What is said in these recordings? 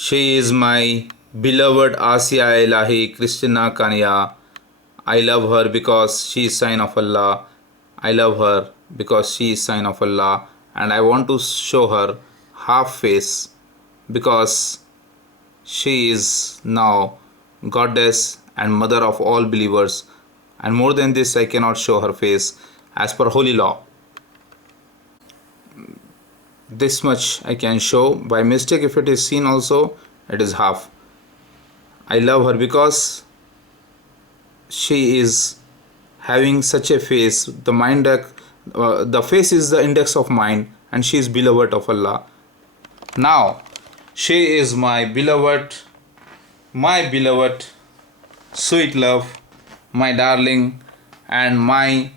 She is my beloved Aasia-E-iLaahi Krisztina Kanya. I love her because she is sign of Allah. I love her because she is sign of Allah, and I want to show her half face because she is now goddess and mother of all believers, and more than this I cannot show her face as per holy law. This much I can show. By mistake, if it is seen also, it is half. I love her because she is having such a face. The face is the index of mind, and she is beloved of Allah. Now she is my beloved, sweet love, my darling, and my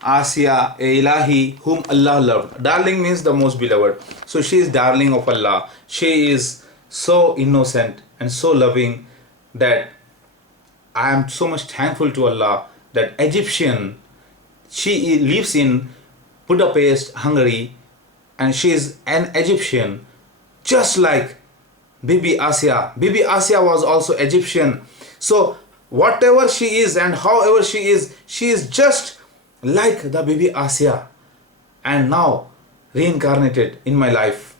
Aasia-E-iLaahi, whom Allah loved. Darling means the most beloved. So she is darling of Allah. She is so innocent and so loving that I am so much thankful to Allah that Egyptian, she lives in Budapest, Hungary, and she is an Egyptian, just like Bibi Asiya. Bibi Asiya was also Egyptian. So whatever she is and however she is just like the Bibi Asiya, and now reincarnated in my life.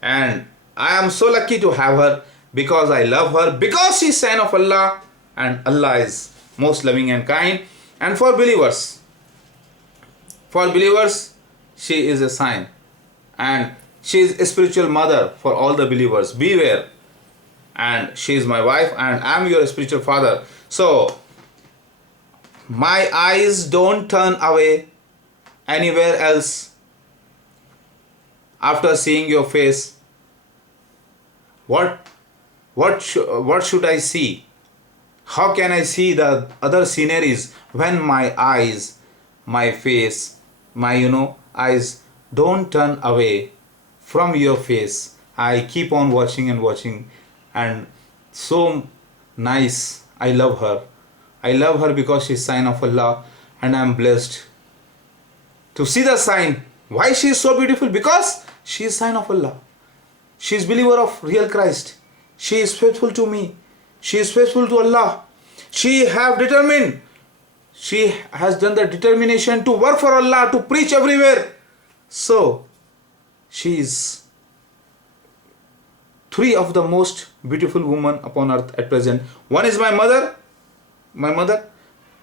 And I am so lucky to have her because I love her, because she is sign of Allah, and Allah is most loving and kind. And for believers, she is a sign, and she is a spiritual mother for all the believers. Beware. And she is my wife, and I am your spiritual father. So my eyes don't turn away anywhere else after seeing your face. What should I see? How can I see the other sceneries when my eyes, my face, my eyes don't turn away from your face? I keep on watching and watching, and so nice. I love her. I love her because she is sign of Allah, and I am blessed to see the sign. Why she is so beautiful? Because she is sign of Allah. She is believer of real Christ. She is faithful to me. She is faithful to Allah. She has done the determination to work for Allah, to preach everywhere. So she is three of the most beautiful women upon earth at present. One is my mother,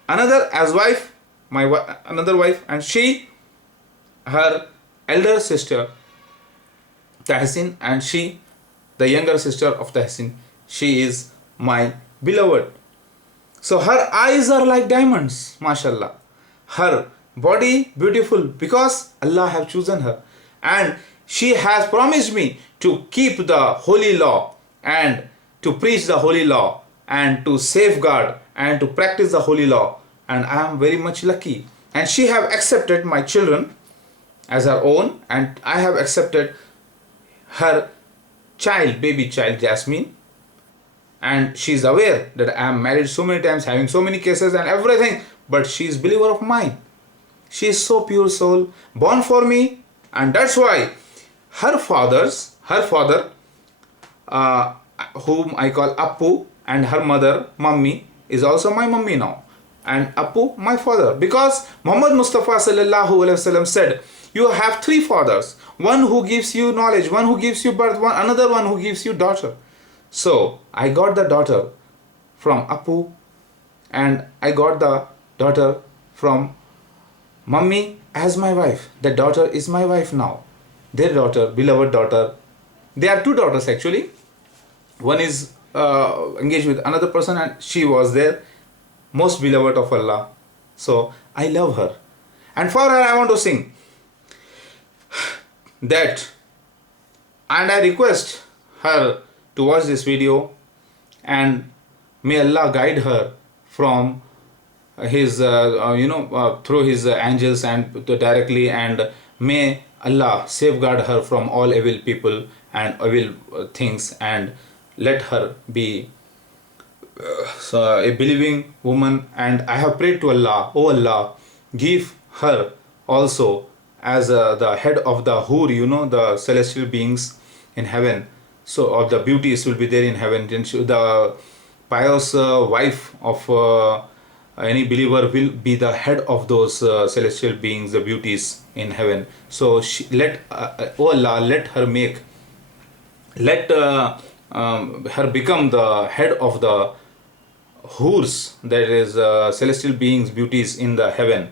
another as wife, another wife, and her elder sister Tahsin, and she, the younger sister of Tahsin. She is my beloved. So her eyes are like diamonds, mashallah. Her body beautiful because Allah have chosen her, and she has promised me to keep the holy law and to preach the holy law and to safeguard and to practice the holy law, and I am very much lucky. And she have accepted my children as her own, and I have accepted her baby child Jasmine, and she is aware that I am married so many times, having so many cases and everything, but she is believer of mine. She is so pure soul, born for me, and that's why her father, whom I call Bpuh, and her mother, Mummy, is also my mummy now, and Bpuh, my father, because Muhammad Mustafa sallallahu alaihi wasallam said, you have three fathers, one who gives you knowledge, one who gives you birth, another one who gives you daughter. So I got the daughter from Bpuh, and I got the daughter from Mummy as my wife. The daughter is my wife now. Their daughter, beloved daughter. They are two daughters actually. One is engaged with another person, and she was their most beloved of Allah. So I love her, and for her I want to sing that, and I request her to watch this video, and may Allah guide her from his through his angels and directly, and may Allah safeguard her from all evil people and evil things, and let her be a believing woman. And I have prayed to Allah, oh Allah, give her also as the head of the Hur, the celestial beings in heaven. so of the beauties will be there in heaven. Then the pious wife of any believer will be the head of those celestial beings, the beauties in heaven. So oh Allah, let her become the head of the hurs, that is celestial beings, beauties in the heaven,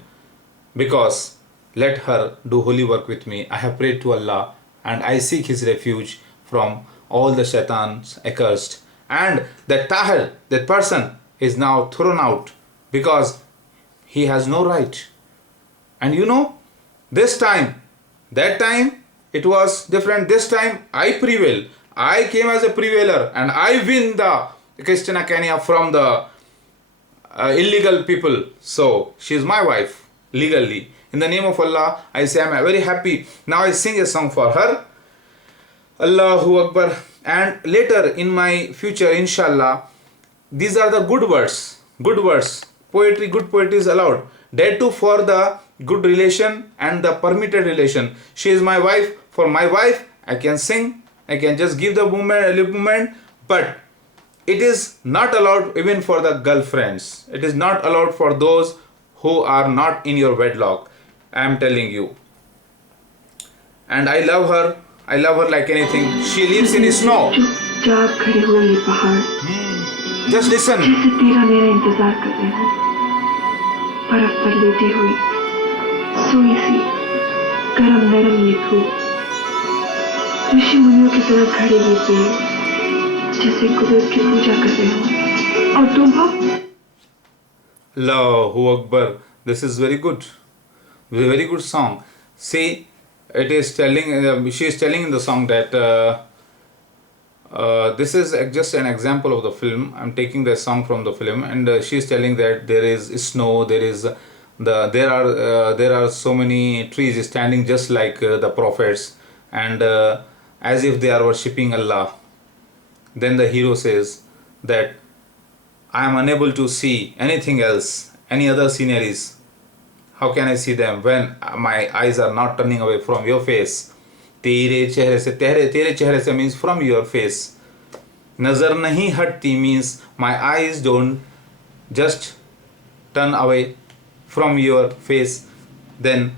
because let her do holy work with me. I have prayed to Allah and I seek his refuge from all the shaitans accursed. And that tahir, that person, is now thrown out because he has no right. And you know, this time, that time it was different. This time I prevail. I came as a prevailer and I win the Krisztina Kanya from the illegal people. So she is my wife legally. In the name of Allah, I say I am very happy. Now I sing a song for her. Allahu Akbar. And later in my future, inshallah, these are the good words. Good words. Poetry, good poetry is allowed. That too for the good relation and the permitted relation. She is my wife. For my wife, I can sing. I can just give the lip movement. But it is not allowed even for the girlfriends. It is not allowed for those who are not in your wedlock. I am telling you. And I love her. I love her like anything. She lives in snow. Just listen. Allahu Akbar. This is very good. Very good song. See, it is telling, she is telling in the song that this is just an example of the film. I'm taking the song from the film, and she is telling that there is snow, there are so many trees standing just like the prophets, and as if they are worshipping Allah. Then the hero says that I am unable to see anything else, any other sceneries. How can I see them when my eyes are not turning away from your face? Tere chehre se means from your face. Nazar nahi hatti means my eyes don't just turn away from your face. Then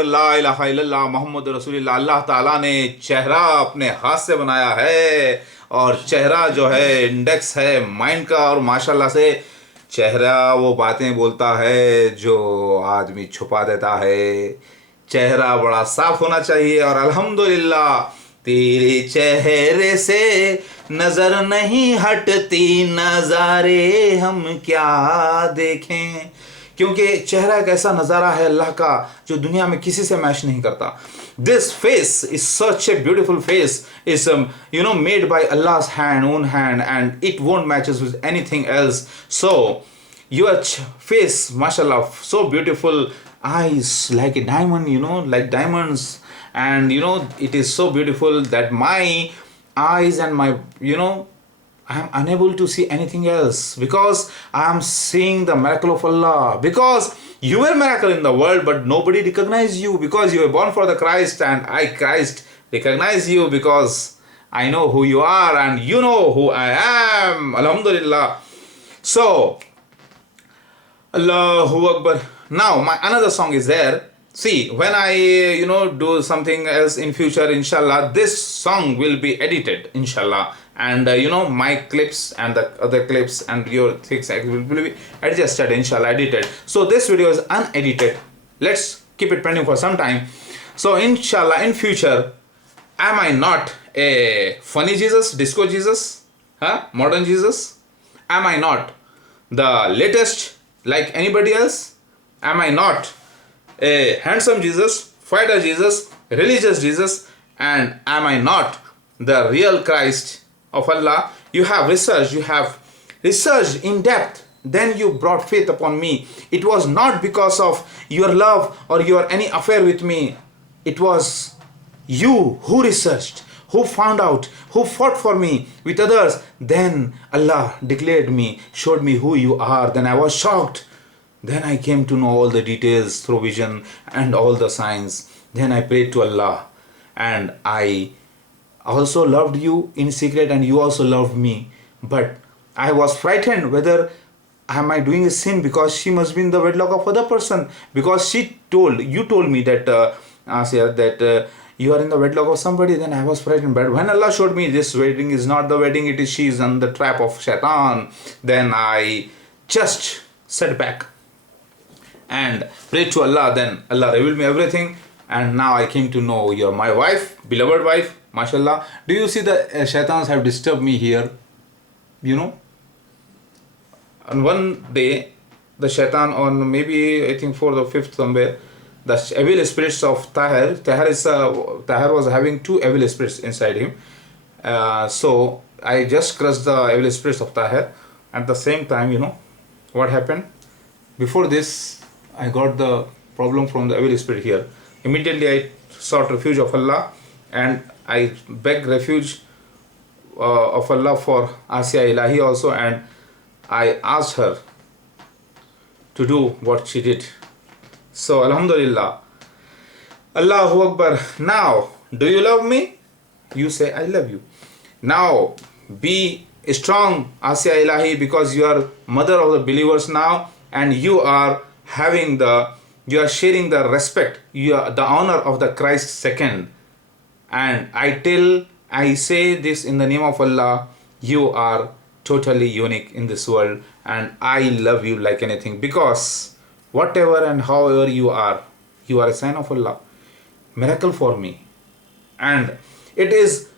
पर ला इलाहा इल्लल्लाह मोहम्मद रसूलुल्लाह अल्लाह ताला ने चेहरा अपने हाथ से बनाया है, और चेहरा जो है इंडेक्स है माइंड का, और माशाल्लाह से चेहरा वो बातें बोलता है जो आदमी छुपा देता है। चेहरा बड़ा साफ होना चाहिए, और अल्हम्दुलिल्लाह तेरे चेहरे से नजर नहीं हटती, नजारे हम क्या देखें। क्योंकि चेहरा एक ऐसा नज़ारा है अल्लाह का जो दुनिया में किसी से मैच नहीं करता। This face is such a beautiful face, is made by Allah's own hand, and it won't matches with anything else. So your face, mashallah, so beautiful, eyes like a diamond, like diamonds, and it is so beautiful that my eyes and my I am unable to see anything else, because I am seeing the miracle of Allah. Because you were a miracle in the world, but nobody recognized you, because you were born for the Christ, and I, Christ, recognize you because I know who you are and you know who I am. Alhamdulillah. So, Allahu Akbar. Now, my another song is there. See, when I, do something else in future, inshallah, this song will be edited, inshallah. And, my clips and the other clips and your things will be adjusted, inshallah, edited. So, this video is unedited. Let's keep it pending for some time. So, inshallah, in future, am I not a funny Jesus, disco Jesus, modern Jesus? Am I not the latest like anybody else? Am I not a handsome Jesus, fighter Jesus, religious Jesus, and am I not the real Christ of Allah? You have researched in depth, then you brought faith upon me. It was not because of your love or your any affair with me. It was you who researched, who found out, who fought for me with others. Then Allah declared me, showed me who you are. Then I was shocked. Then I came to know all the details through vision and all the signs. Then I prayed to Allah, and I also loved you in secret, and you also loved me. But I was frightened whether am I doing a sin, because she must be in the wedlock of other person, because you told me that Asiya, that you are in the wedlock of somebody. Then I was frightened. But when Allah showed me this wedding is not the wedding, she is on the trap of shaitan, then I just sat back and prayed to Allah. Then Allah revealed me everything, and now I came to know you're my wife, beloved wife, mashallah. Do you see the shaitans have disturbed me here? And one day the shaitan, on maybe I think 4th or 5th somewhere, the evil spirits of Tahir was having 2 evil spirits inside him. So I just crushed the evil spirits of Tahir. At the same time, what happened? Before this, I got the problem from the evil spirit here. Immediately I sought refuge of Allah, and I begged refuge of Allah for Aasia-E-iLaahi also, and I asked her to do what she did. So Alhamdulillah. Allahu Akbar. Now, do you love me? You say, I love you. Now, be strong, Aasia-E-iLaahi, because you are mother of the believers now, and you are sharing the respect, the honor of the Christ second. And I say this in the name of Allah, you are totally unique in this world, and I love you like anything, because whatever and however you are a sign of Allah, miracle for me. And it is,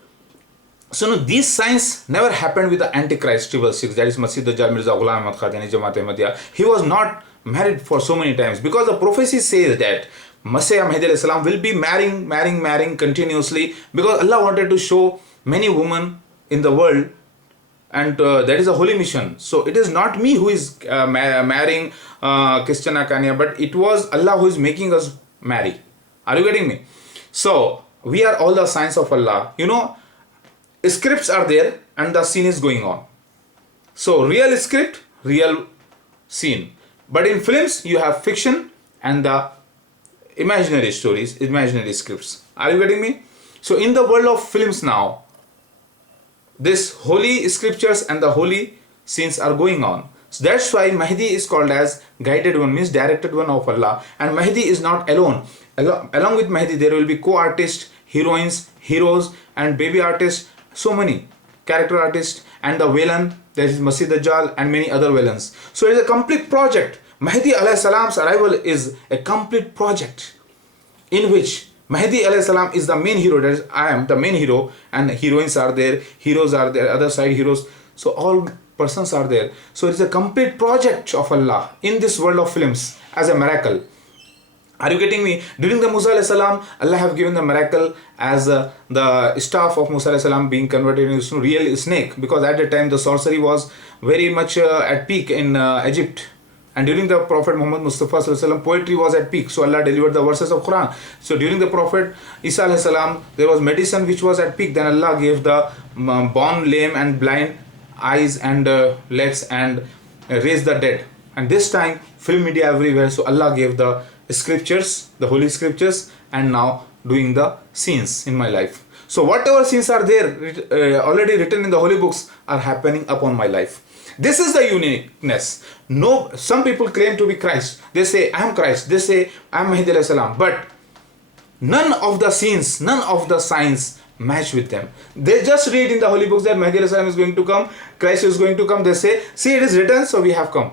so these signs never happened with the Antichrist 666, that is Maseeh Dajjaal Mirza Ghulam Ahmad Qadiani Jamaat Ahmadiyya. He was not married for so many times, because the prophecy says that Messiah Mahadev will be marrying continuously, because Allah wanted to show many women in the world, and that is a holy mission. So it is not me who is marrying Krisztina Kanya, but it was Allah who is making us marry. Are you getting me? So we are all the signs of Allah. Scripts are there, and the scene is going on. So real script, real scene. But in films, you have fiction and the imaginary stories, imaginary scripts. Are you getting me? So in the world of films now, this holy scriptures and the holy scenes are going on. So that's why Mahdi is called as guided one, means directed one of Allah. And Mahdi is not alone. Along with Mahdi, there will be co-artists, heroines, heroes, and baby artists, so many character artists, and the villain, there is Maseeh Dajjaal, and many other villains. So it is a complete project. Mahdi alayhi salam's arrival is a complete project in which Mahdi alayhi salam is the main hero. That is, I am the main hero, and heroines are there, heroes are there, other side heroes. So all persons are there. So it is a complete project of Allah in this world of films as a miracle. Are you getting me? During the Musa alayhi salam, Allah have given the miracle as the staff of Musa alayhi salam being converted into real snake, because at the time the sorcery was very much at peak in Egypt. And during the Prophet Muhammad Mustafa sallallahu alaihi wasallam, poetry was at peak. So Allah delivered the verses of Quran. So during the Prophet Isa alayhi salam, there was medicine which was at peak. Then Allah gave the born lame and blind eyes and legs, and raised the dead. And this time film media everywhere. So Allah gave the scriptures, the holy scriptures, and now doing the scenes in my life. So whatever scenes are there already written in the holy books are happening upon my life. This is the uniqueness. No, some people claim to be Christ. They say I am Christ. They say I am Mahdi alayhi salam. But none of the scenes, none of the signs match with them. They just read in the holy books that Mahdi alayhi salam is going to come, Christ is going to come. They say, see, it is written, so we have come.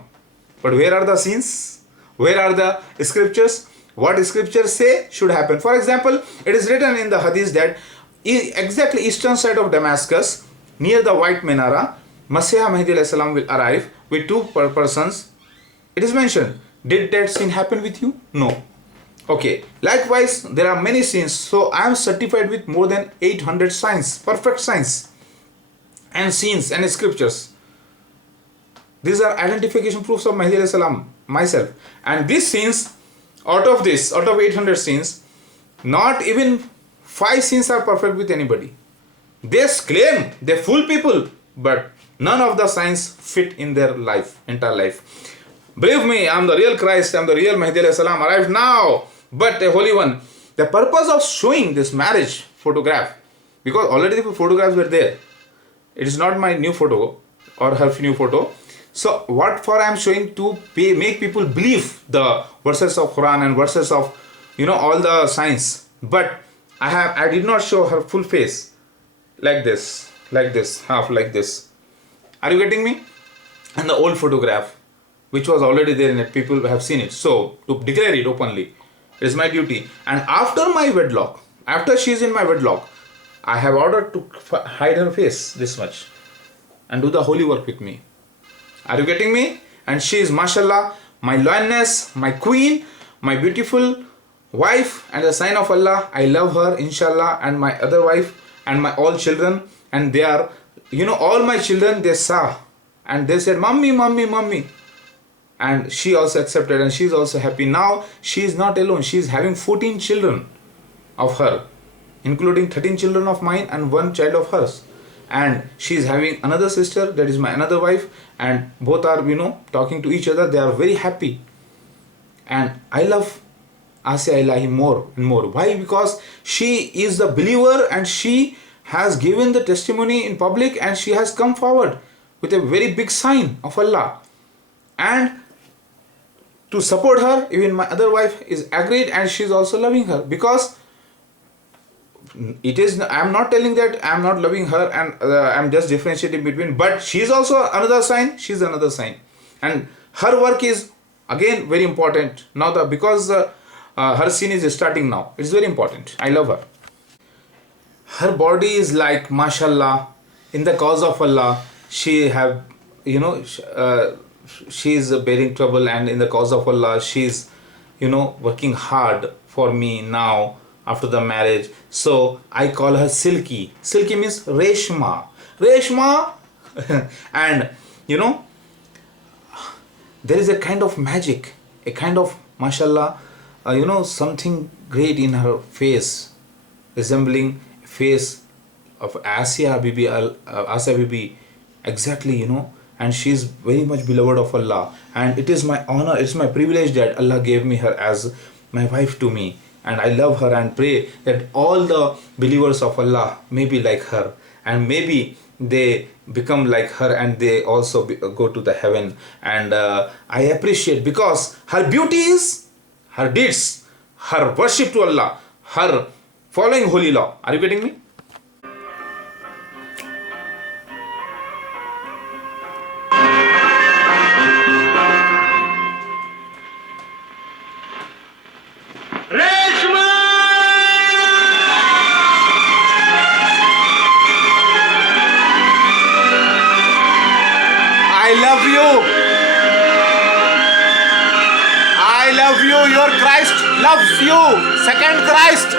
But where are the scenes? Where are the scriptures? What scriptures say should happen? For example, it is written in the hadith that exactly eastern side of Damascus, near the white menorah, Messiah Mahdi alayhi salam will arrive with two persons. It is mentioned. Did that scene happen with you? No. Okay. Likewise, there are many scenes. So I am certified with more than 800 signs, perfect signs, and scenes and scriptures. These are identification proofs of Mahdi alayhi salam, myself. And these scenes, out of 800 scenes, not even 5 scenes are perfect with anybody. They claim, they fool people, but none of the signs fit in their life, entire life. Believe me, I am the real Christ, I am the real Mahdi alayhi salam, arrived now, but a holy one. The purpose of showing this marriage photograph, because already the photographs were there. It is not my new photo or her new photo. So what for I am showing to make people believe the verses of Quran and verses of all the signs. But I did not show her full face like this, half like this. Are you getting me? And the old photograph, which was already there in it, people have seen it. So to declare it openly, it is my duty. And after my wedlock, after she is in my wedlock, I have ordered to hide her face this much and do the holy work with me. Are you getting me? And she is, mashallaah, my lioness, my queen, my beautiful wife, and the sign of Allah. I love her, inshallaah, and my other wife, and my all children. And they are, all my children, they saw. And they said, Mommy, Mommy, Mommy. And she also accepted, and she is also happy. Now, she is not alone. She is having 14 children of her, including 13 children of mine and 1 child of hers. And she is having another sister, that is my another wife, and both are talking to each other. They are very happy, and I love Aasia-E-iLaahi more and more. Why? Because she is the believer, and she has given the testimony in public, and she has come forward with a very big sign of Allah. And to support her, even my other wife is agreed, and she is also loving her, because I am not telling that I am not loving her, and I am just differentiating between, but she is also another sign, she is another sign, and her work is again very important now, because her scene is starting now. It's very important. I love her. Her body is like mashallaah, in the cause of Allah. She have she is bearing trouble, and in the cause of Allah she is working hard for me now after the marriage. So I call her Silky. Silky means Reshma. Reshma. And there is a kind of magic, a kind of mashallah, something great in her face, resembling face of Asiya Bibi, Asiya Bibi, exactly, and she is very much beloved of Allah, and it is my honor, it's my privilege that Allah gave me her as my wife to me. And I love her and pray that all the believers of Allah may be like her, and maybe they become like her and they also go to the heaven. And I appreciate, because her beauty is her deeds, her worship to Allah, her following holy law. Are you getting me? I love you. I love you. Your Christ loves you. Second Christ.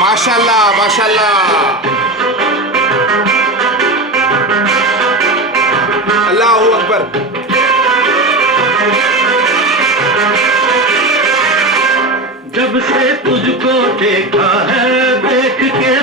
माशाल्लाह माशाल्लाह, अल्लाहू अकबर। जब से तुझको देखा है, देख के